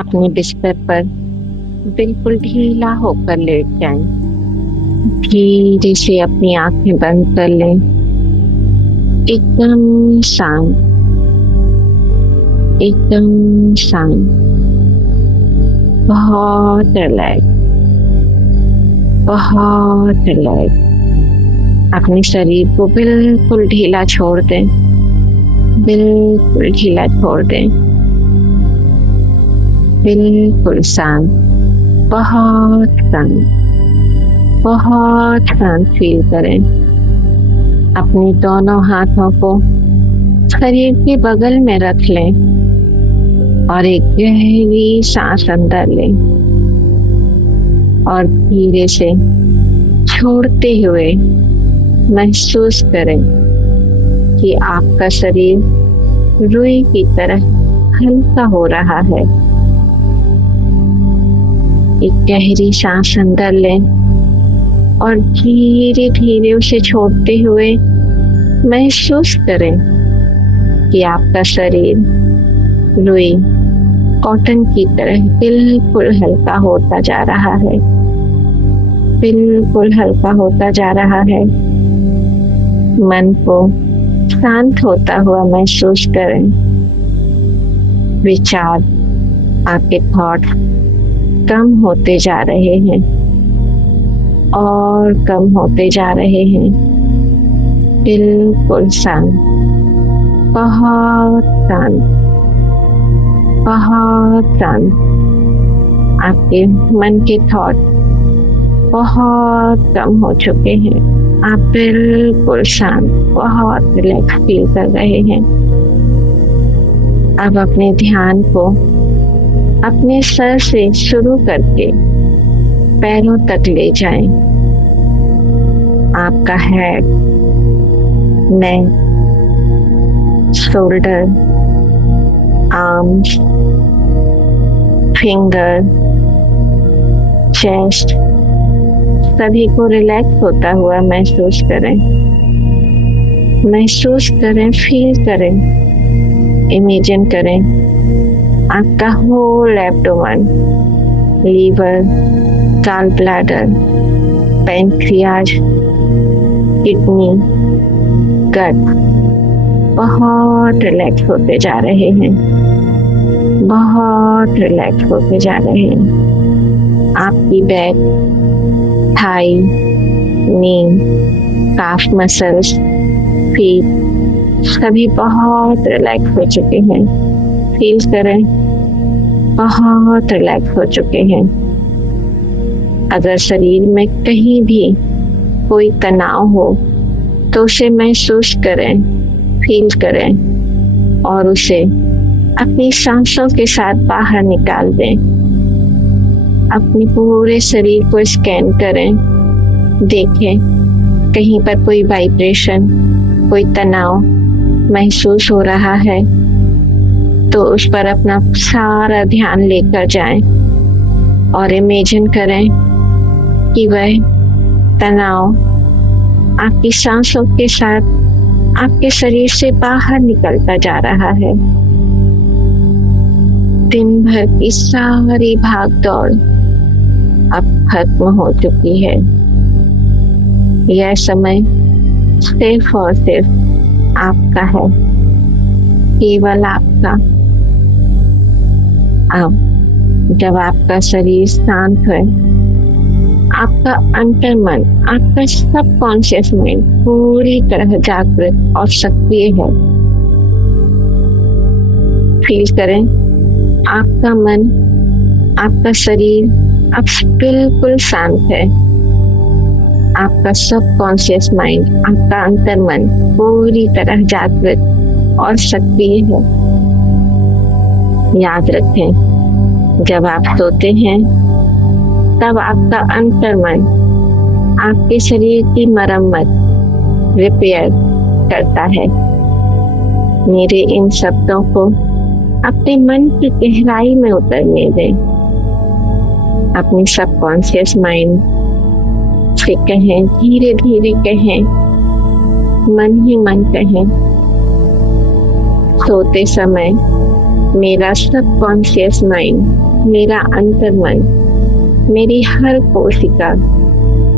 अपने बिस्तर पर बिल्कुल ढीला होकर लेट जाएं। धीरे से अपनी आंखें बंद कर लें। एकदम शांत, एकदम शांत, बहुत रिलैक्स, बहुत रिलैक्स। अपने शरीर को बिल्कुल ढीला छोड़ दें, बिल्कुल ढीला छोड़ दें। बिल्कुल शांत, बहुत शांत, बहुत शांत फील करें। अपने दोनों हाथों को शरीर के बगल में रख लें और एक गहरी सांस अंदर लें और धीरे से छोड़ते हुए महसूस करें कि आपका शरीर रुई की तरह हल्का हो रहा है। एक गहरी सांस अंदर लें और धीरे धीरे उसे छोड़ते हुए महसूस करें कि आपका शरीर रुई कॉटन की तरह बिल्कुल हल्का होता जा रहा है, बिल्कुल हल्का होता जा रहा है। मन को शांत होता हुआ महसूस करें। विचार, आपके थॉट कम होते जा रहे हैं और कम होते जा रहे हैं। बिल्कुल शांत, बहुत शांत, बहुत शांत। आपके मन के थॉट बहुत कम हो चुके हैं। आप बिल्कुल शांत, बहुत रिलैक्स फील कर रहे हैं। अब अपने ध्यान को अपने सर से शुरू करके पैरों तक ले जाएं। आपका हेड, नेक, शोल्डर, आर्म्स, फिंगर, चेस्ट सभी को रिलैक्स होता हुआ महसूस करें। महसूस करें, फील करें, इमेजिन करें आपका whole abdomen, liver, gall bladder, pancreas, kidney, gut बहुत रिलैक्स होते जा रहे हैं, बहुत रिलैक्स होते जा रहे हैं। आपकी बैक, थाई, नी, काफ मसल्स, फीट सभी बहुत रिलैक्स हो चुके हैं। फील करें, बहुत रिलैक्स हो चुके हैं। अगर शरीर में कहीं भी कोई तनाव हो तो उसे महसूस करें, फील करें और उसे अपनी सांसों के साथ बाहर निकाल दें। अपने पूरे शरीर को स्कैन करें, देखें कहीं पर कोई वाइब्रेशन, कोई तनाव महसूस हो रहा है तो उस पर अपना सारा ध्यान लेकर जाएं और इमेजिन करें कि वह तनाव आपकी सांसों के साथ आपके शरीर से बाहर निकलता जा रहा है। दिन भर की सारी भाग दौड़ अब खत्म हो चुकी है। यह समय सिर्फ और सिर्फ आपका है, केवल आपका। अब जब आपका शरीर शांत है, आपका अंतर्मन, आपका सबकॉन्शियस माइंड पूरी तरह जागृत और सक्रिय है। फील करें आपका मन, आपका शरीर अब बिल्कुल शांत है। आपका सबकॉन्शियस माइंड, आपका अंतर्मन पूरी तरह जागृत और सक्रिय है। याद रखें, जब आप सोते हैं तब आपका अंतर्मन आपके शरीर की मरम्मत, रिपेयर करता है। मेरे इन शब्दों को अपने मन की गहराई में उतरने दें। अपने सबकॉन्शियस माइंड से कहें, धीरे धीरे कहें, मन ही मन कहें, सोते समय मेरा सबकॉन्शियस माइंड मेरा अंतर्मन, मेरी हर कोशिका,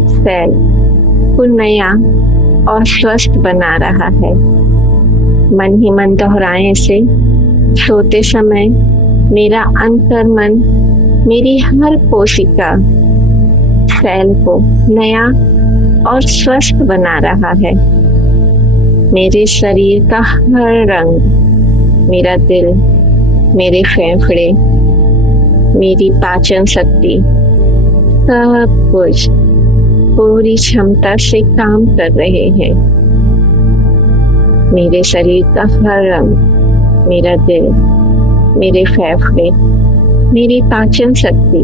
सेल को नया और स्वस्थ बना रहा है। मन ही मन दोहराएं इसे। सोते समय मेरा अंतर्मन, मेरी हर कोशिका, सेल को नया और स्वस्थ बना रहा है। मेरे शरीर का हर रंग, मेरा दिल, मेरे फेफड़े, मेरी पाचन शक्ति, सब कुछ पूरी क्षमता से काम कर रहे हैं। मेरे शरीर का हर रंग, मेरा दिल, मेरे फेफड़े, मेरी पाचन शक्ति,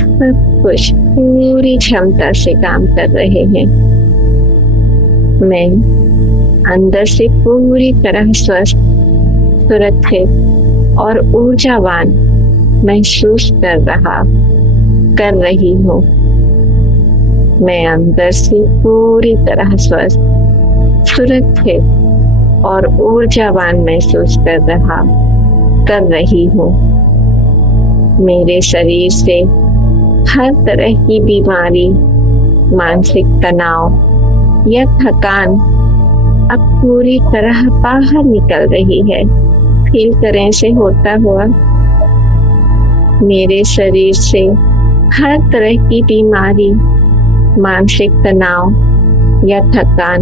सब कुछ पूरी क्षमता से काम कर रहे हैं। मैं अंदर से पूरी तरह स्वस्थ, सुरक्षित और ऊर्जावान महसूस कर रही हूँ। मैं अंदर से पूरी तरह स्वस्थ, सुरक्षित और ऊर्जावान महसूस कर रही हूँ। मेरे शरीर से हर तरह की बीमारी, मानसिक तनाव या थकान अब पूरी तरह बाहर निकल रही है। फील करें से होता हुआ। मेरे शरीर से हर तरह की बीमारी, मानसिक तनाव या थकान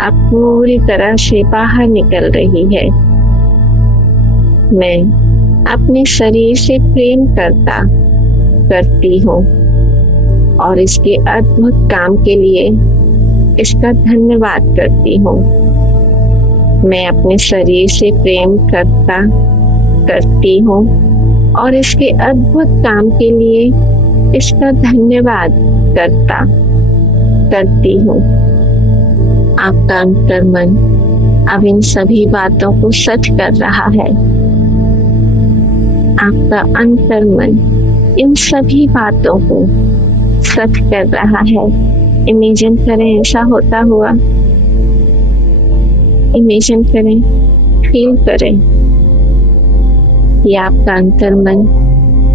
अब पूरी तरह से बाहर निकल रही है। मैं अपने शरीर से प्रेम करती हूँ और इसके अद्भुत काम के लिए इसका धन्यवाद करती हूँ। मैं अपने शरीर से प्रेम करती हूँ और इसके अद्भुत काम के लिए इसका धन्यवाद करती हूँ। आपका अंतर्मन अब इन सभी बातों को सच कर रहा है। आपका अंतर्मन इन सभी बातों को सच कर रहा है। इमेजिन करें ऐसा होता हुआ। इमेजिन करें, फील करें कि आपका अंतर्मन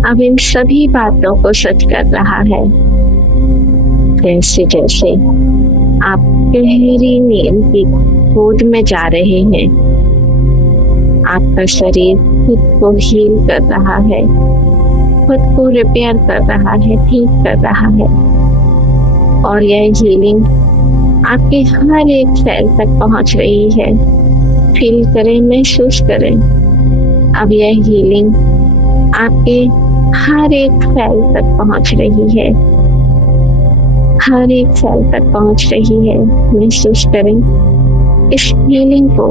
अब इन सभी बातों को सच कर रहा है। जैसे जैसे आप गहरी नींद की गोद में जा रहे हैं, आपका शरीर खुद को हील कर रहा है, खुद को रिपेयर कर रहा है, ठीक कर रहा है। और यह हीलिंग आपके हर एक सेल तक पहुंच रही है। फील करें, महसूस करें। अब यह हीलिंग आपके हर एक सेल तक पहुंच रही है, हर एक सेल तक पहुंच रही है। महसूस करें इस हीलिंग को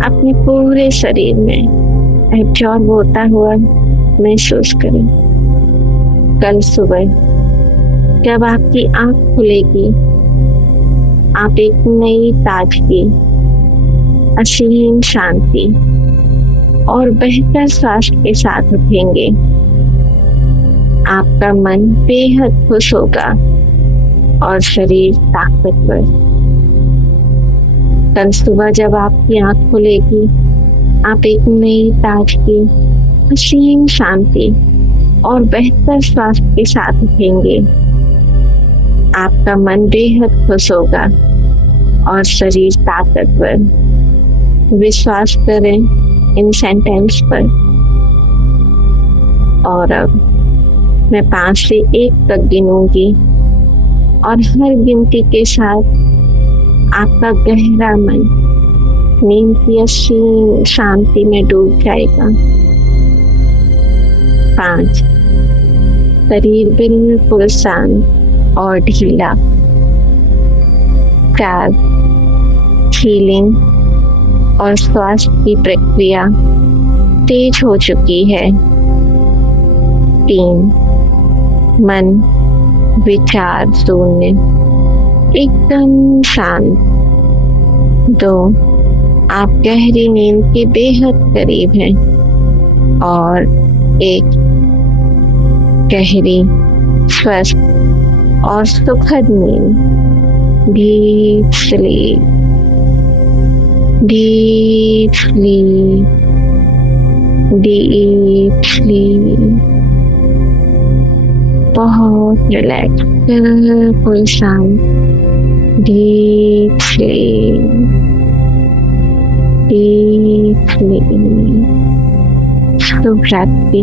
अपने पूरे शरीर में एब्जॉर्ब होता हुआ महसूस करें। कल सुबह जब आपकी आंख खुलेगी, आप एक नई ताजगी, असीम शांति और बेहतर स्वास्थ्य के साथ उठेंगे। आपका मन बेहद खुश होगा और शरीर ताकतवर। कल सुबह जब आपकी आंख खुलेगी, आप एक नई ताजगी, असीम शांति और बेहतर स्वास्थ्य के साथ उठेंगे। आपका मन बेहद खुश होगा और शरीर ताकतवर। विश्वास करें इन सेंटेंस पर। और अब मैं 5 से 1 तक गिनूंगी और हर गिनती के साथ आपका गहरा मन नींद की असीम शांति में डूब जाएगा। 5, शरीर बिल्कुल शांत और ढीला। 4, हीलिंग और स्वास्थ्य की प्रक्रिया तेज हो चुकी है। 3, मन विचार शून्य, एकदम शांत। 2, आप गहरी नींद के बेहद करीब हैं। और 1, गहरी, स्वस्थ और सुखद नींद। Deep sleep, deep sleep, deep sleep. बहुत रिलैक्स, बिल्कुल शांत, डीप स्लीप, डीप स्लीप। शुभ रात्रि।